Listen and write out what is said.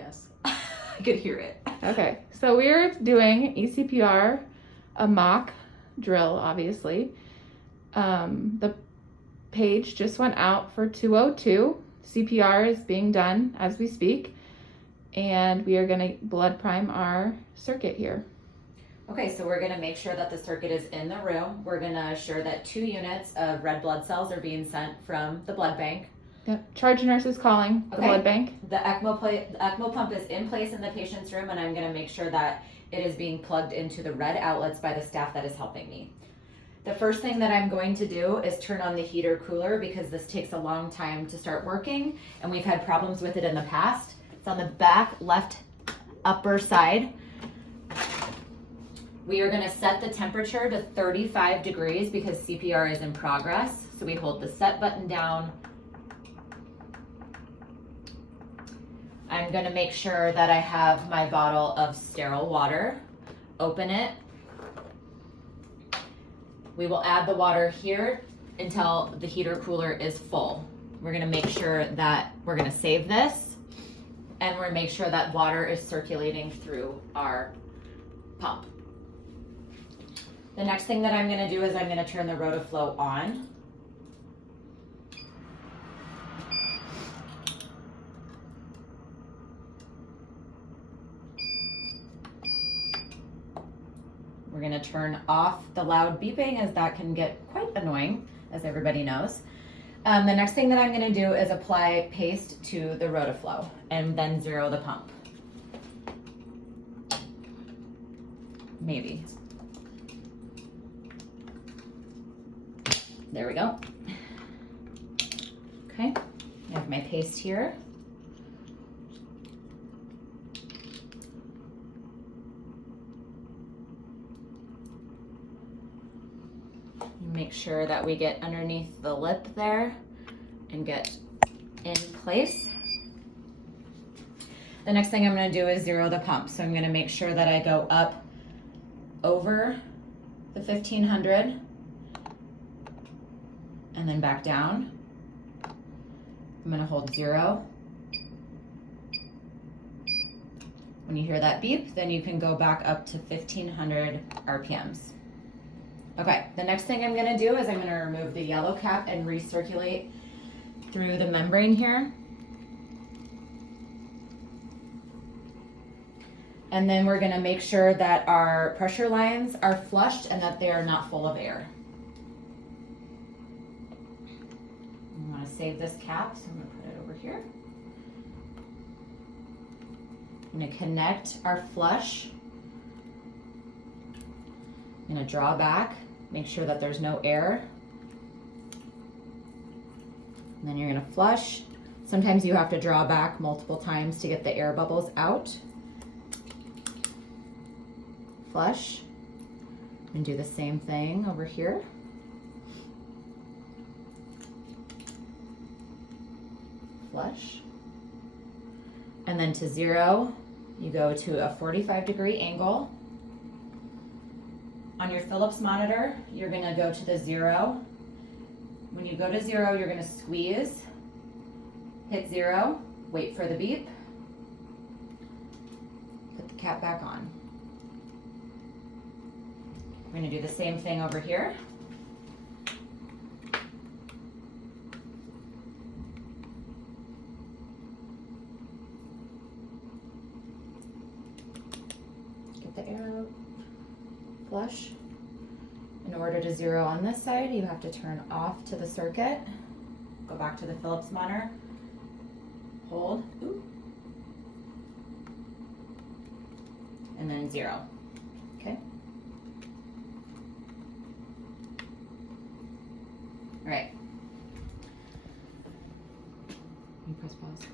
Yes. I could hear it. Okay, so we're doing ECPR, a mock drill, obviously. The page just went out for 202. CPR is being done as we speak, and we are going to blood prime our circuit here. Okay, so we're going to make sure that the circuit is in the room. We're going to assure that 2 units of red blood cells are being sent from the blood bank. Yep. Charge nurse is calling the blood bank. The ECMO pump is in place in the patient's room, and I'm going to make sure that it is being plugged into the red outlets by the staff that is helping me. The first thing that I'm going to do is turn on the heater cooler because this takes a long time to start working, and we've had problems with it in the past. It's on the back left upper side. We are going to set the temperature to 35 degrees because CPR is in progress. So we hold the set button down. I'm going to make sure that I have my bottle of sterile water. Open it. We will add the water here until the heater cooler is full. We're going to make sure that we're going to save this, and we're going to make sure that water is circulating through our pump. The next thing that I'm going to do is I'm going to turn the Rotaflow on. We're going to turn off the loud beeping, as that can get quite annoying, as everybody knows. The next thing that I'm going to do is apply paste to the Rotaflow and then zero the pump. Maybe. There we go. Okay, I have my paste here. Make sure that we get underneath the lip there and get in place. The next thing I'm going to do is zero the pump. So I'm going to make sure that I go up over the 1500 and then back down. I'm going to hold 0. When you hear that beep, then you can go back up to 1500 RPMs. Okay, the next thing I'm going to do is I'm going to remove the yellow cap and recirculate through the membrane here. And then we're going to make sure that our pressure lines are flushed and that they are not full of air. I want to save this cap, so I'm going to put it over here. I'm going to connect our flush. I'm going to draw back, make sure that there's no air. And then you're going to flush. Sometimes you have to draw back multiple times to get the air bubbles out. Flush. And do the same thing over here. Flush. And then to 0, you go to a 45-degree angle. On your Philips monitor, you're going to go to the 0. When you go to 0, you're going to squeeze, hit 0, wait for the beep, put the cap back on. We're going to do the same thing over here. Get the air out. Flush. In order to 0 on this side, you have to turn off to the circuit. Go back to the Philips monitor. Hold. Ooh. And then 0. Okay. All right. You press pause.